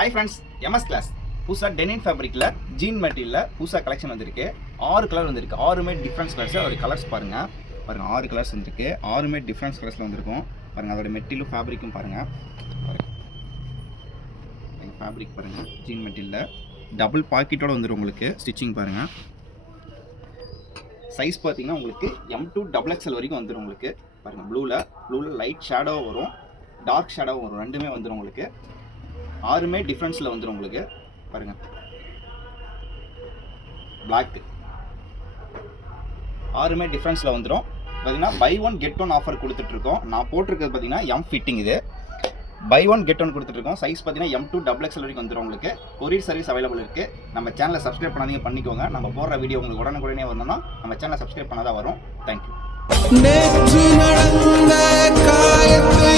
Hi friends, MS class புதுசாக denim ஃபேப்ரிக்கில் gene மெட்டீரியலில் புதுசாக கலெக்ஷன் வந்திருக்கு. 6 கலர் வந்திருக்கு. 6மே டிஃப்ரென்ஸ் கலர்ஸ். அதோட கலர்ஸ் பாருங்கள். 6 கலர்ஸ் வந்திருக்கு. 6மே டிஃப்ரென்ஸ் கலர்ஸில் வந்திருக்கும். பாருங்கள், அதோட மெட்டீரியலும் ஃபேப்ரிக்கும் பாருங்கள். ஃபேப்ரிக் பாருங்கள், ஜீன் மெட்டீரியலில் டபுள் பாக்கெட்டோடு வந்துடும் உங்களுக்கு. ஸ்டிச்சிங் பாருங்கள். சைஸ் பார்த்தீங்கன்னா உங்களுக்கு M2 XXL வரைக்கும் வந்துடும் உங்களுக்கு. பாருங்கள், ப்ளூவில் லைட் ஷேடோவும் வரும், டார்க் ஷேடோவும் வரும். ரெண்டுமே வந்துடும் உங்களுக்கு. 6மே டிஃப்ரென்ஸில் வந்துடும் உங்களுக்கு. பாருங்கள், பிளாக் 6மே டிஃப்ரென்ஸில் வந்துடும். பார்த்தீங்கன்னா buy one get one offer கொடுத்துட்ருக்கோம். நான் போட்டிருக்கிறது பார்த்தீங்கன்னா M ஃபிட்டிங். இது பை ஒன் கெட் ஒன் கொடுத்துட்ருக்கோம். சைஸ் பார்த்தீங்கன்னா M2 XXL வரைக்கும் வந்துடும் உங்களுக்கு. கொரியர் சர்வீஸ் அவைலபிள் இருக்குது. நம்ம சேனலை சப்ஸ்கிரைப் பண்ணாதீங்க, பண்ணிக்கோங்க. நம்ம போடுற வீடியோ உங்களுக்கு உடனே வரணும்னா நம்ம சேனலை சப்ஸ்கிரைப் பண்ணால் தான் வரும். தேங்க்யூ. நேற்று நடந்த காயத்தை